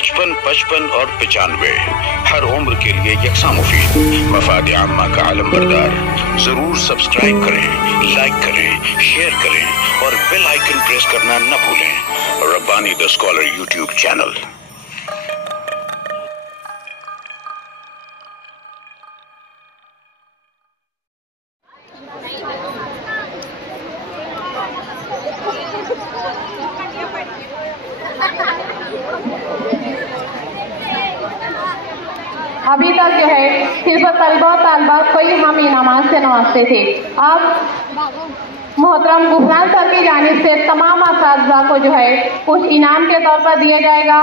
55, 55 और 95 हर उम्र के लिए यकसा मुफीद। मफाद आम्मा का आलम बरदार। जरूर सब्सक्राइब करें, लाइक करें, शेयर करें और बेल आइकन प्रेस करना न भूलें। Rabbani the scholar YouTube channel. अभी तक जो है सिर्फ तलबा और तालबात को ही हम इनामात से नवाजते थे। अब मोहतरम गुफरान सर की जानिब से तमाम असातिज़ा को जो है कुछ इनाम के तौर पर दिया जाएगा।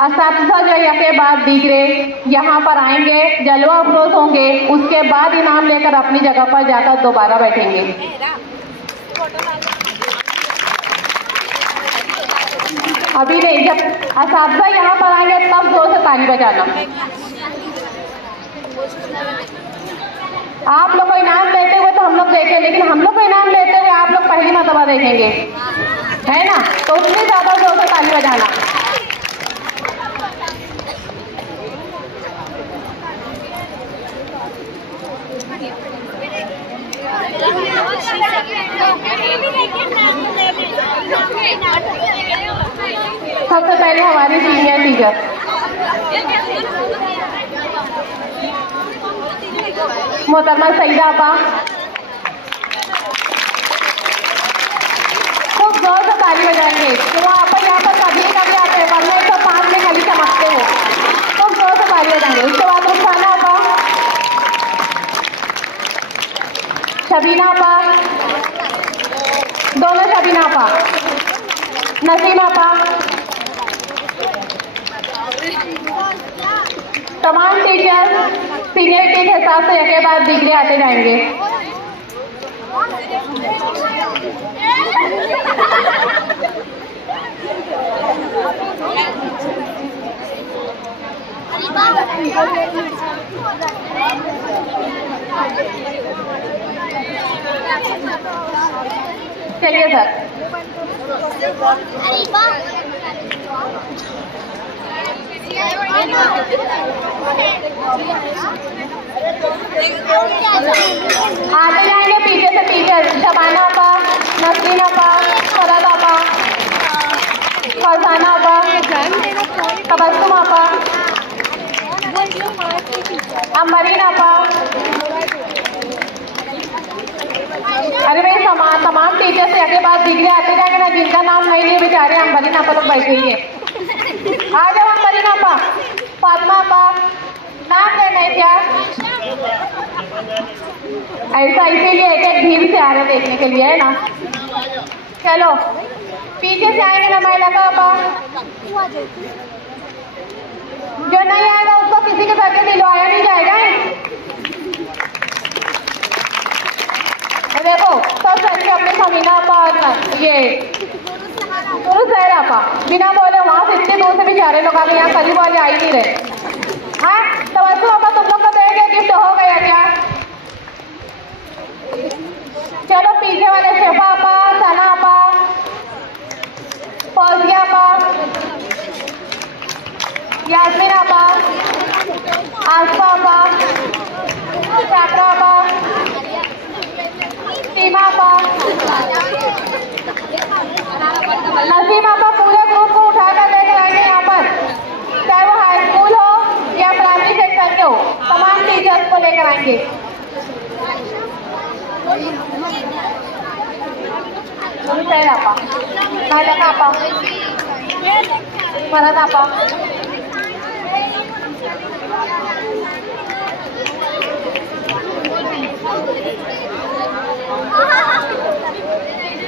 असातिज़ा जो यके बाद दीगरे यहाँ पर आएंगे, जलवा अफरोज होंगे, उसके बाद इनाम लेकर अपनी जगह पर जाकर दोबारा बैठेंगे। अभी नहीं, जब असातिज़ा यहाँ पर आएंगे तब जोर से ताली बजाना। आप लोग को इनाम देते हुए तो हम लोग देखें, लेकिन हम लोग को इनाम लेते हुए आप लोग पहली मर्तबा देखेंगे, है ना? तो उतनी ज्यादा जोर से ताली बजाना। सबसे पहले हमारी सीनियर टीचर मोहतरमा सईदा आपा, खूब जोर से ताली बजाएंगे। तो आप यहाँ पर कभी कभी आते हैं, वरना 105 में खाली चमकते हो। खूब जोर से ताली बजाएंगे। उसके बाद रुखसाना आपा, शबीना आपा, दोनों शबीना आपा, नसीम आपा, तमाम टीचर सीनियर के हिसाब से एक बाद डिग्री आते जाएंगे। चलिए सर। आगे जाएंगे पीछे से टीचर शबाना आपा, नसरीन आपा, फरद आपा, फरजाना आपा, तबस्सुम आपा, अमरीन आपा। अरे भाई तमाम टीचर से आगे बाद डिग्री आते जाएंगे ना, जिनका नाम नहीं है बेचारे अमरीन आपा लोग बैठे ही है। आ जाओ अमरीन आपा, फातिमा आपा, नाम लेना है क्या? ऐसा इसीलिए एक भीड़ से आ रहे देखने के लिए, है ना? चलो पीछे से आएंगे ना महिला का आपा। जो नहीं आएगा उसको किसी के घर दिलवाया नहीं जाएगा। देखो सबसे अच्छे अपने समीना आपा और ये पुरुष आपा बिना बोले वहां से इतने दूर से बेचारे लोग आगे यहाँ करीब वाले आ ही नहीं रहे। हाँ तो वैसे आपा तुम लोग को देंगे, गिफ्ट हो गया क्या? चलो पीछे वाले शेफा आपा, सना आपा, फौजिया आपा, यास्मीन आपा, आसफा आपा, चाकरा आपा, सीमा आपा, नसीम आपा पूरे ग्रुप को उठाकर लेकर आएंगे यहाँ पर, चाहे वो हाई स्कूल हो या प्राइमरी सेक्शन के हो, तमाम टीचर्स को लेकर आएंगे। आपा, मैडम आपा, फरद आपा,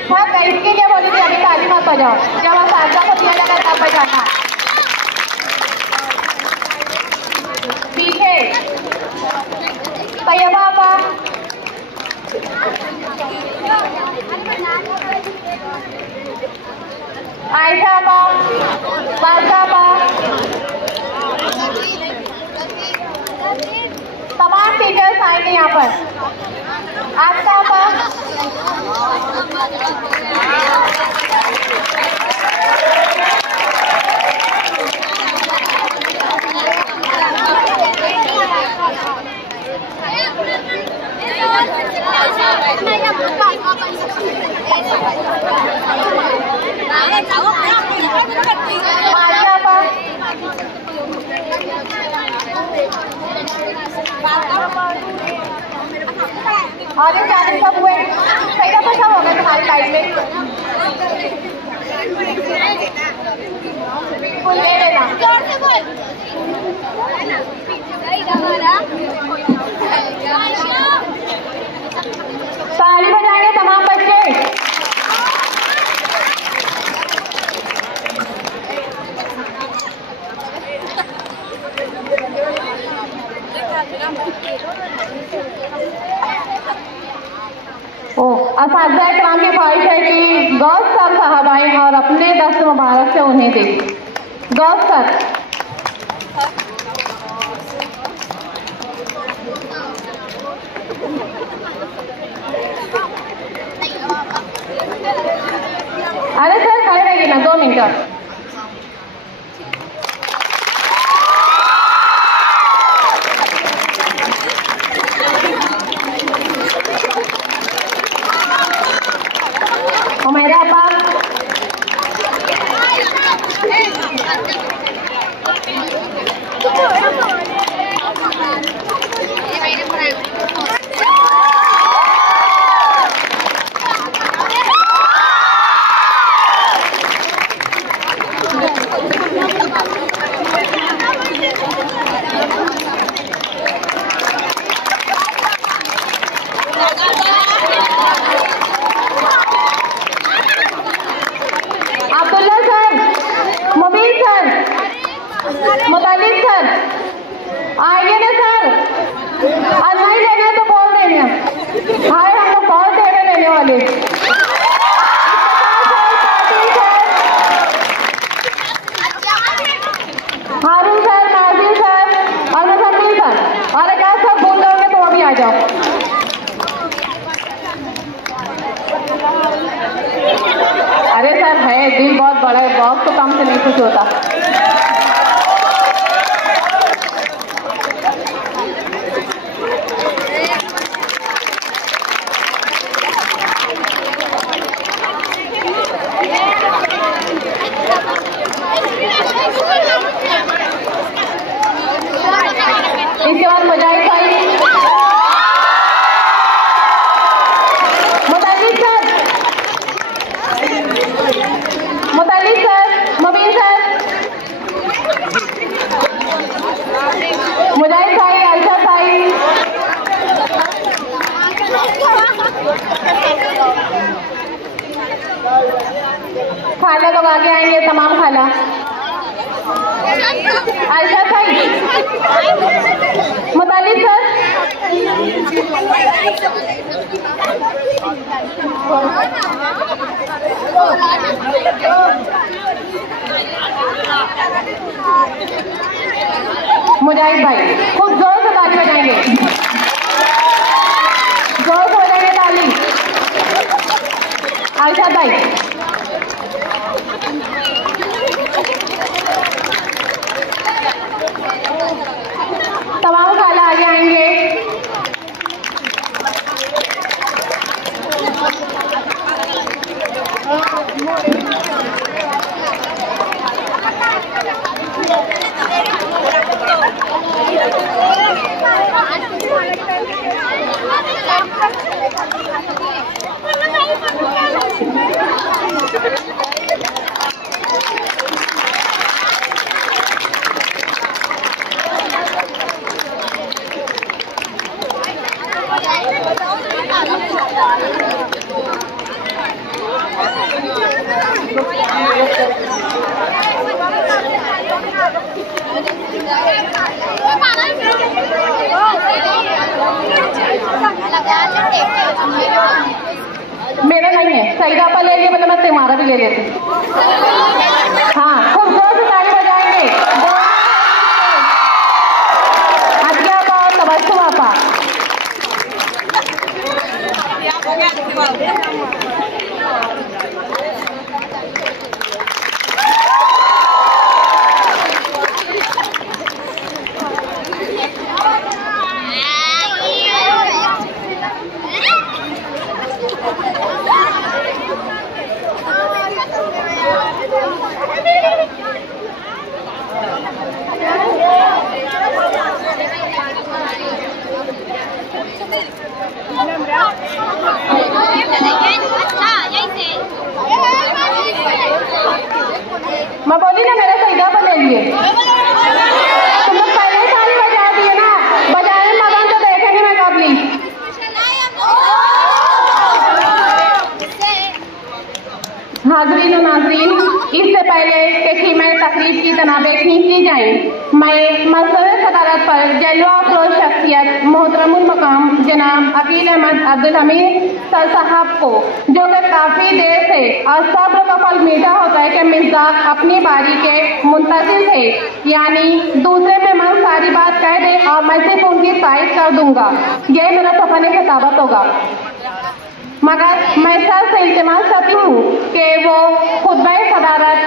हाँ इसके लिए बोली थी अभी ताली मत बजाओ, जब आप साजा को दिया जाता तब बजाना। पीछे तैयबा आपा, आयशा आपा, बादशाह आपा, तमाम टीचर्स आएंगे यहाँ पर। आपका आपा, और ये जाने सब हुए सही दफा सब हो गए तुम्हारी लाइफ में बिल्कुल ले लेना जोर से बोल ताली बजाएंगे तमाम बच्चे असातिज़ा इकराम की ख्वाहिश है कि गौस सर साहब आए और अपने दस्त मुबारक से उन्हें दे। गौस सर अरे सर खड़े रहिए ना 2 मिनट। मुतालिब सर आइए ना सर, और नहीं लेना तो बोल देना। हाय हम लोग बहुत देने लेने वाले। हारून सर, नाज़िर सर और मुसम्मिल सर, और अगर सब बोल दोगे तो अभी आ जाओ। अरे सर है दिल बहुत बड़ा है, बॉक्स तो कम से नहीं कुछ होता। इसके बाद मुजाहिद भाई, मुतालिब सर, मुबीन सर, मुजाहिद भाई, अरशद भाई, खाला लोग आगे आएंगे, तमाम खाला। अरशद भाई, मुतालिब सर, मुजाहिद भाई खूब जोर से ताली बजाएंगे, जोर से बजाएंगे ताली। अरशद भाई, तमाम खाला आगे आएंगे। मेरा नहीं है, सईदा पर ले लिए, मतलब मैं तुम्हारा भी ले लेती। हाँ खूब जोर से ताली बजाएंगे। अतिया और तबस्सुम आपा, पहले कि मैं तकरीब की तनाबें खींच ली जाएं, मैं मसले सदारत पर जलवा अफरोज शख्सियत मोहतरमुल मकाम जनाब अकील अहमद अब्दुल हमीद सर साहब को, जो कि काफ़ी देर से और सब्र का फल मीठा होता है कि मिर्जाक अपनी बारी के मुंतजिर थे, यानी दूसरे मेहमान सारी बात कह दे और मैं सिर्फ उनकी तारीफ कर दूंगा, यह मेरा सफर खिताबत होगा। मगर मैं सर से इल्तिमास करती हूँ कि वो खुतबा सदारत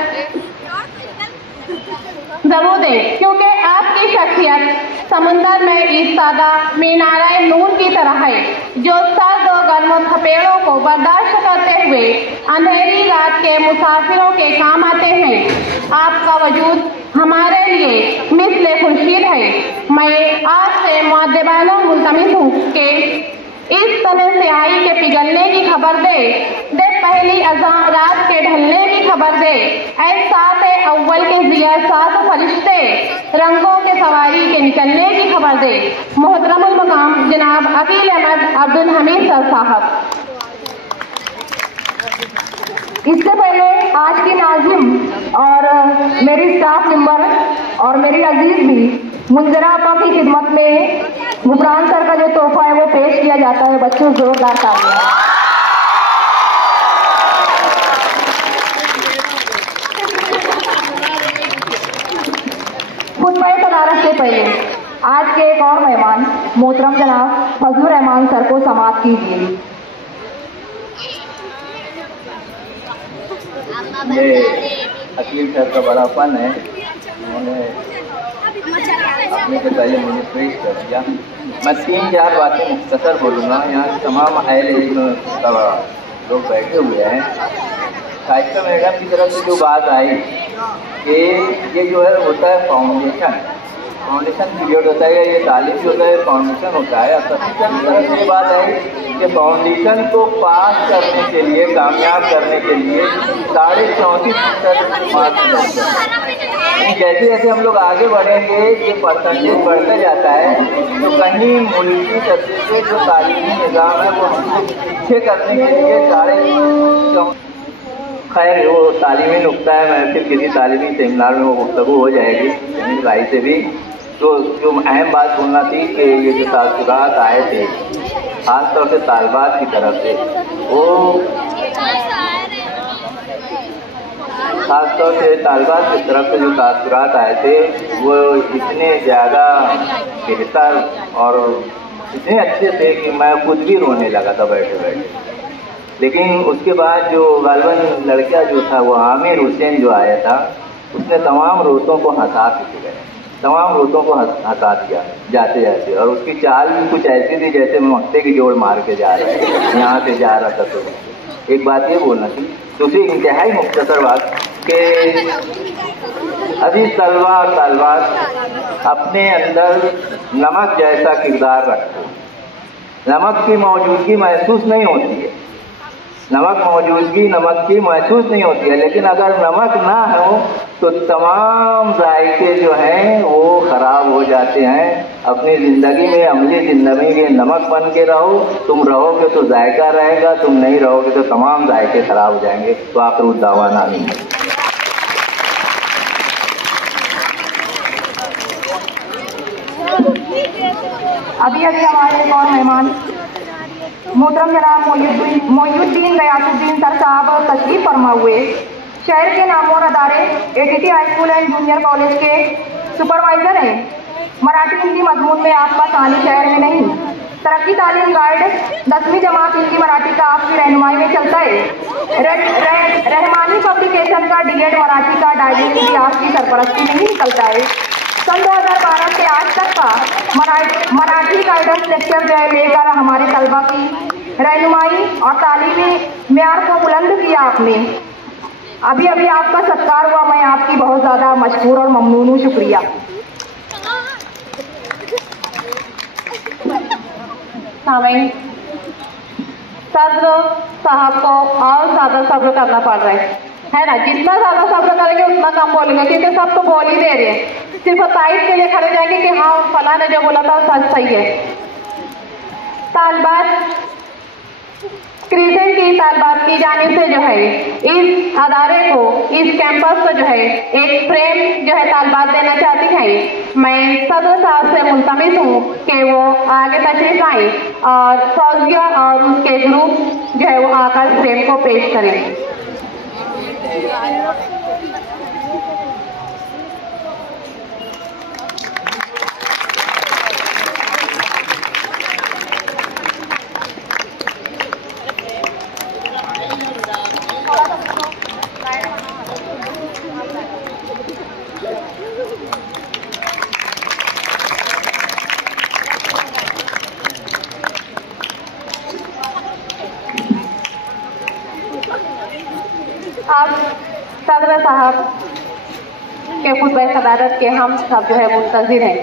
जरूर दें, क्योंकि आपकी शख्सियत समुंदर में इस्तादा मीनारे नूर की तरह है, जो सर्द और गर्म थपेड़ों को बर्दाश्त करते हुए अंधेरी रात के मुसाफिरों के काम आते हैं। आपका वजूद हमारे लिए मिस्ले खुर्शीद है। मैं आज से मुअद्दिबाना मुल्तमिस हूँ कि इस तरह से आई के पिघलने की खबर दे पहली अज़ां रात के ढलने की खबर दे, ऐ सात अव्वल के जिया सात फरिश्ते रंगों के सवारी के निकलने की खबर दे। मोहतरमुल मकाम जनाब अकील अहमद अब्दुल हमीद सर साहब। इससे पहले आज की नाज़िम और मेरी स्टाफ मेंबर और मेरी अजीज भी मुंजरा आपा की खिदमत में गुफरान सर का जो तोहफा है वो पेश किया जाता है। बच्चों जोरदार तालियां। खुतबा सदारत से पहले आज के एक और मेहमान मोहतरम जनाब फजलुर रहमान सर को समाअत कीजिए। ये अकील सर का बड़ा फन है, उन्होंने अपने से पहले मुझे पेश कर दिया। मैं 3-4 बातें मुख्तसर बोलूँगा। यहाँ तमाम अहले इल्म लोग बैठे हुए हैं। साहित्य मैडम की तरफ से जो बात आई कि ये जो है होता है फाउंडेशन पीरियड होता है, ये तालीम जो होता है फाउंडेशन होता है। सबकी तरफ से ये बात आई कि फाउंडेशन को पास करने के लिए, कामयाब करने के लिए 34.5% मार्क्स। जैसे जैसे हम लोग आगे बढ़ेंगे ये परसेंटेज बढ़ता जाता है, तो कहीं मुल्की सतह से जो तालीमी निज़ाम है वो हमको पीछे करने के लिए 4.5। खैर वो तालीमी नुक्ता है, मैं फिर किसी तालीमी सेमिनार में वो गुफ्तगू हो जाएगी अमीर भाई से भी। तो जो अहम बात बोलना थी कि ये जो तासुरात आए थे खासतौर से तालबात की तरफ से, वो खासतौर से तालबात की तरफ से जो तासुरात आए थे वो इतने ज़्यादा बेहतर और इतने अच्छे थे कि मैं खुद भी रोने लगा था बैठे बैठे। लेकिन उसके बाद जो गालबन लड़का जो था वो आमिर हुसैन जो आया था, उसने तमाम रोतों को हंसा के गए, तमाम रोतों को हंसा दिया जाते जाते। और उसकी चाल भी कुछ ऐसी थी जैसे मक्ते की जोड़ मार के जा रहा है, यहाँ से जा रहा था। तो एक बात ये बोलना थी। दूसरी इंतहाई मुख्तसर बात कि अभी तलवा और तालबात अपने अंदर नमक जैसा किरदार रखते, नमक की मौजूदगी महसूस नहीं होती है, नमक की महसूस नहीं होती है। लेकिन अगर नमक ना हो तो तमाम जायके जो हैं वो ख़राब हो जाते हैं। अपनी ज़िंदगी में, अमली ज़िंदगी में नमक बन के रहो। तुम रहोगे तो जायका रहेगा, तुम नहीं रहोगे तो तमाम जायके ख़राब हो जाएंगे। तो आप रूद दावाना नहीं है। अभी हमारे एक और मेहमान मोहतरम जनाब मोयुद्दीन गयासुद्दीन सर साहब तशरीफ फरमा हुए। शहर के नामवर अदारे ATT high school and junior college के सुपरवाइजर हैं। मराठी हिंदी मजमून में आपका तानी शहर में नहीं, तरक्की तालीम गाइड 10वीं जमात हिंदी मराठी का आपकी रहनुमाई में चलता है। रहमानी पब्लिकेशन का डीएड मराठी का डायरेक्ट भी आपकी सरपरस्ती में ही निकलता है। सन 2012 से आज तक का मराठी गाइडेंस लेक्चर जो है लेकर हमारे तलबा की रहनुमाई और तालीमी मेयार को बुलंद किया आपने। अभी अभी आपका सत्कार हुआ, मैं आपकी बहुत ज़्यादा मशहूर और ममनून हूँ। शुक्रिया। सब्र साहब को और ज़्यादा सब्र करना पड़ रहा है ना। जितना ज़्यादा सब्र करेंगे उतना कम बोलेंगे, क्योंकि सब तो बोल ही दे रहे हैं। सिर्फ तारीफ के लिए खड़े जाएंगे कि हाँ फला ने जो बोला था सच सही है। तालबात क्रिसेंट की तालबात की जानिब से जो है इस अदारे को, इस कैंपस को जो है एक फ्रेम जो है तालबात देना चाहती है। मैं सदर साहब से मुल्तमिस हूँ कि वो आगे तशरीफ आए और फौजिया और उसके ग्रुप जो है वो आकर फ्रेम को पेश करें। अब सदर साहब के खुतबे सदारत के हम सब जो है मुंतज़िर हैं।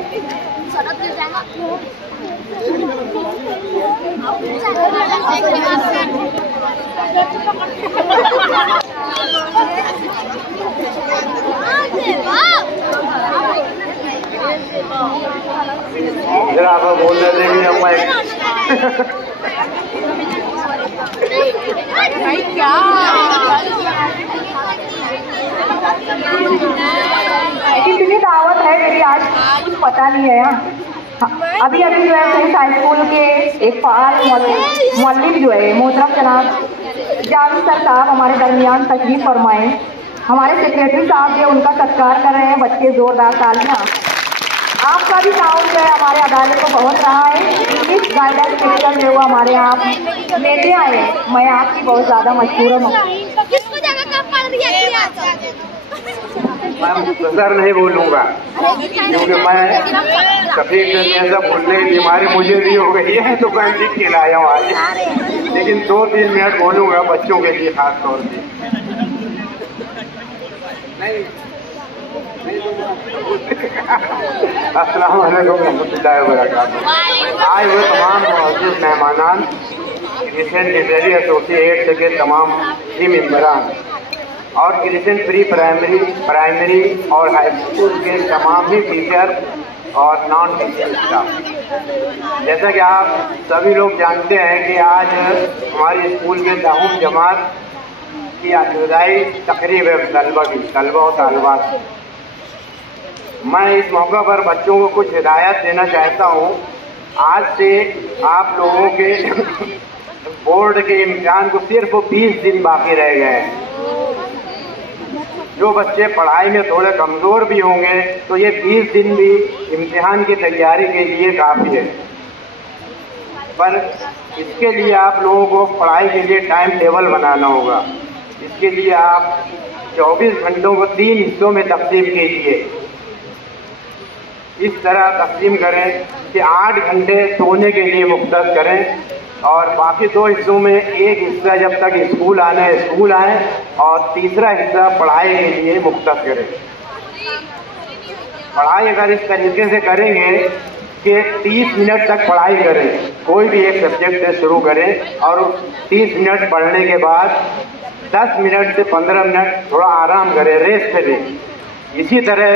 जरा आप बोल रहे थे कितनी दावत है मेरी आज कुछ पता नहीं है यहाँ। अभी जो है हाई स्कूल के एक फाल मौलवी जो है मोहतरम जनाब जावेद सर साहब हमारे दरमियान तशरीफ फरमाए। हमारे सेक्रेटरी साहब जो उनका सत्कार कर रहे हैं, बच्चे जोरदार तालियां। आपका भी काम जो है हमारे अदालत को बहुत रहा है। इंग्लिश गाइडेंस टीचर जो हमारे यहाँ लेते आए, मैं आपकी बहुत ज़्यादा मशहूर हूँ। मैं मुख्तसर नहीं बोलूँगा क्योंकि मैं सफेद जैसा बोलने की बीमारी मुझे भी हो गई है, तो मैं लिख के लाया हूँ आज। लेकिन 2-3 मिनट बोलूँगा बच्चों के लिए खास तौर पे। अस्सलाम वालेकुम रहमतुल्लाहि व बरकातहू। आए हुए तमाम मुअज़्ज़िज़ मेहमानान, क्रिसेंट लिटरेरी एसोसिएट के तमाम ही मेंबरान और क्रिसेंट प्री प्राइमरी और हाई स्कूल के तमाम ही टीचर और नॉन टीचर स्टाफ। जैसा कि आप सभी लोग जानते हैं कि आज हमारे स्कूल के दाहुम जमात की इब्तिदाई तकरीब है तलबा और तालिबात। मैं इस मौका पर बच्चों को कुछ हिदायत देना चाहता हूँ। आज से आप लोगों के बोर्ड के इम्तिहान को सिर्फ 20 दिन बाकी रह गए हैं। जो बच्चे पढ़ाई में थोड़े कमज़ोर भी होंगे तो ये 20 दिन भी इम्तिहान की तैयारी के लिए काफ़ी है। पर इसके लिए आप लोगों को पढ़ाई के लिए टाइम टेबल बनाना होगा। इसके लिए आप 24 घंटों को 3 हिस्सों में तकसीम कीजिए। इस तरह तकसीम करें कि 8 घंटे सोने के लिए मुख्तस करें और बाकी 2 हिस्सों में एक हिस्सा जब तक स्कूल आए और तीसरा हिस्सा पढ़ाई के लिए मुख्तस करें। पढ़ाई अगर इस तरीके से करेंगे कि 30 मिनट तक पढ़ाई करें, कोई भी एक सब्जेक्ट से शुरू करें और 30 मिनट पढ़ने के बाद 10 मिनट से 15 मिनट थोड़ा आराम करें, रेस्ट करें। इसी तरह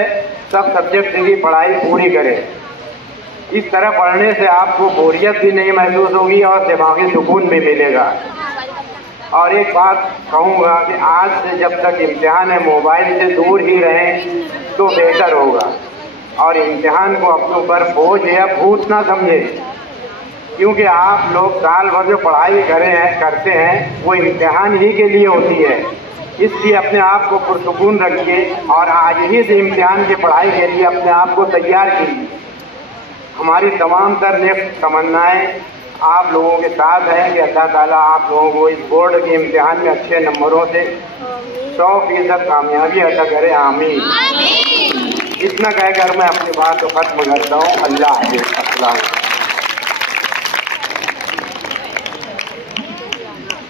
सब सब्जेक्ट की पढ़ाई पूरी करें। इस तरह पढ़ने से आपको बोरियत भी नहीं महसूस होगी और दिमागी सुकून भी मिलेगा। और एक बात कहूँगा कि आज से जब तक इम्तिहान है मोबाइल से दूर ही रहें तो बेहतर होगा। और इम्तिहान को अपने ऊपर बोझ या भूत ना समझें, क्योंकि आप लोग साल भर जो पढ़ाई करते हैं वो इम्तिहान ही के लिए होती है। इसलिए अपने आप को पुरसुकून रखिए और आज ही से इम्तिहान की पढ़ाई के लिए अपने आप को तैयार कीजिए। हमारी तमाम तर नेक तमन्नाएँ आप लोगों के साथ हैं कि अल्लाह ताला आप लोगों को इस बोर्ड के इम्तिहान में अच्छे नंबरों से 100% कामयाबी अता करे, आमीन। इतना कहकर मैं अपनी बात को खत्म करता हूँ। अल्लाह हाफ़िज़। अस्सलाम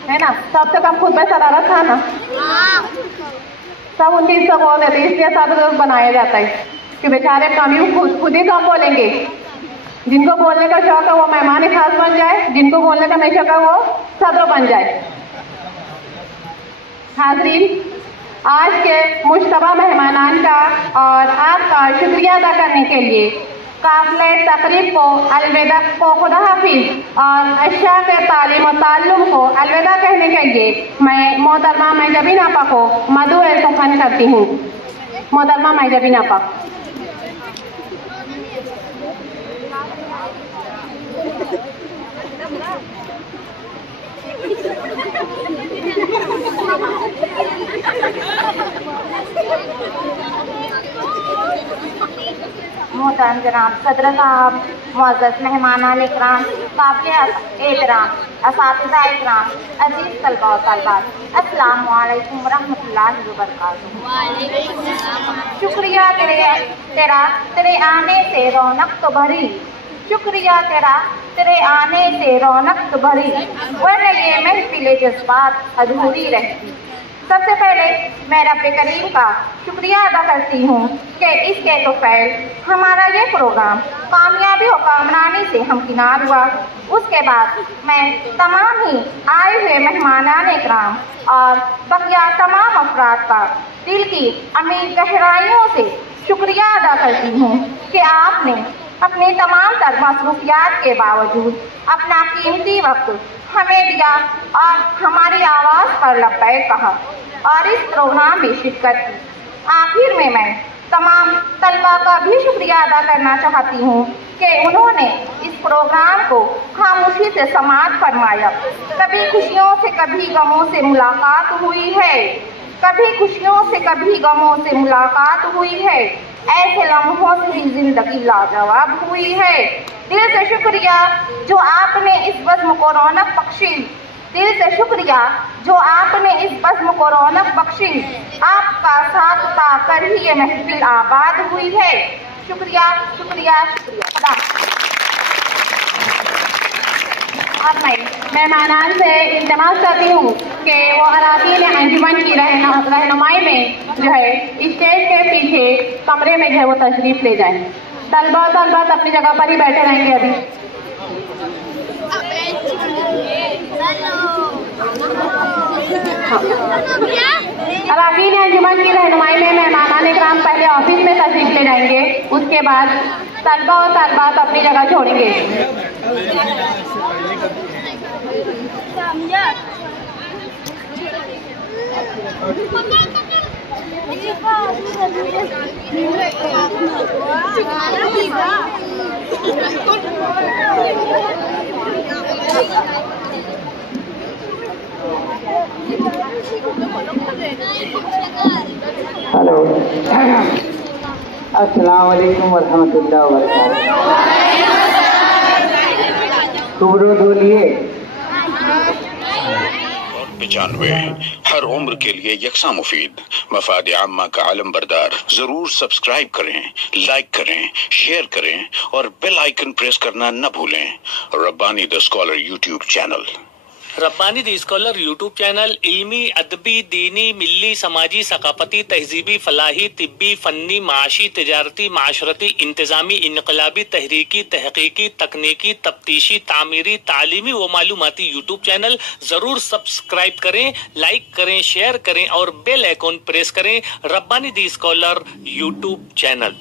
है ना, सबसे कम खुद में सदारत था ना, सब उनकी सब बोल देते, इसलिए सदर बनाया जाता है कि बेचारे कम ही खुद ही कम बोलेंगे। जिनको बोलने का शौक है वो मेहमान खास बन जाए, जिनको बोलने का नहीं शौक है वो सदर बन जाए। हाज़रीन, आज के मुश्तबा मेहमानान का और आपका शुक्रिया अदा करने के लिए काफिले तकरीब को अलविदा को खुदा हाफिज और अशा के तालीम और ताल्लुम को अलविदा कहने के लिए मैं मोहतरमा मैजबीन आपा को मदू सुखन करती हूँ। मोहतरमा मैजबीन आपा। मोहतरम जनाब सदर साहब, मुअज़्ज़ज़ मेहमानान इकराम, काबिल एहतराम असातिज़ा इकराम, अज़ीज़ तलबा और तलबात, अस्सलामु अलैकुम वरहमतुल्लाहि वबरकातुहू। शुक्रिया तेरे आने से रौनक तो भरी, शुक्रिया तेरे आने से रौनक तो भरी, वरना ये महफिल जज्बात अधूरी रहती। सबसे पहले मैं रब्बे करीम का शुक्रिया अदा करती हूँ कि इसके तो फैल हमारा ये प्रोग्राम कामयाबी और कामरानी से हमकिनार हुआ। उसके बाद मैं तमाम ही आए हुए मेहमानान इकराम और बकिया तमाम अफराद का दिल की अमीर गहराइयों से शुक्रिया अदा करती हूँ कि आपने अपनी तमाम तर मसरूफियात के बावजूद अपना कीमती वक्त हमें दिया और हमारी आवाज़ पर लब्बैक कहा और इस प्रोग्राम में शिरकत की। आखिर में मैं तमाम तलबा का भी शुक्रिया अदा करना चाहती हूँ कि उन्होंने इस प्रोग्राम को खामोशी से समाअत फरमाया। कभी खुशियों से कभी गमों से मुलाकात हुई है, कभी खुशियों से कभी गमों से मुलाकात हुई है, ऐसे लम्हों से ही जिंदगी लाजवाब हुई है। दिल से शुक्रिया जो आपने इस बज़्म को रौनक बख्शी, दिल से शुक्रिया जो आपने इस बज़्म को रौनक बख्शी। आपका साथ पाकर ही ये महफिल आबाद हुई है। शुक्रिया शुक्रिया शुक्रिया। अब मैं मेहमानान से इल्तिमास करती हूँ कि वो अराकीन अंजुमन की रहनुमाई में जो है स्टेज के पीछे कमरे में जो है वो तशरीफ ले जाएं। तलबा तलबात अपनी जगह पर ही बैठे रहेंगे। अभी अराकीन अंजुमन की रहनुमाई में मेहमानान इकराम पहले ऑफिस में तशरीफ ले जाएंगे, उसके बाद तलबा और तलबात अपनी जगह छोड़ेंगे। हेलो, अस्सलाम वालेकुम वरहमतुल्लाहि वबरकातुहू। तुबरो बोलिए। 95 हर उम्र के लिए यकसा मुफीद मफाद आम्मा का आलम बरदार। जरूर सब्सक्राइब करें, लाइक करें, शेयर करें और बेल आइकन प्रेस करना न भूलें। Rabbani the scholar YouTube channel. Rabbani the scholar YouTube channel इल्मी, अदबी, दीनी, मिल्ली, समाजी, सकाफती, तहजीबी, फलाही, तिब्बी, फन्नी, माशी, तिजारती, माशरती, इंतजामी, इनकलाबी, तहरीकी, तहकीकी, तकनीकी, तफ्तीशी, तामीरी, तालीमी व मालूमाती यूट्यूब चैनल। जरूर सब्सक्राइब करें, लाइक करें, शेयर करें और बेल आइकन प्रेस करें। Rabbani the scholar YouTube channel.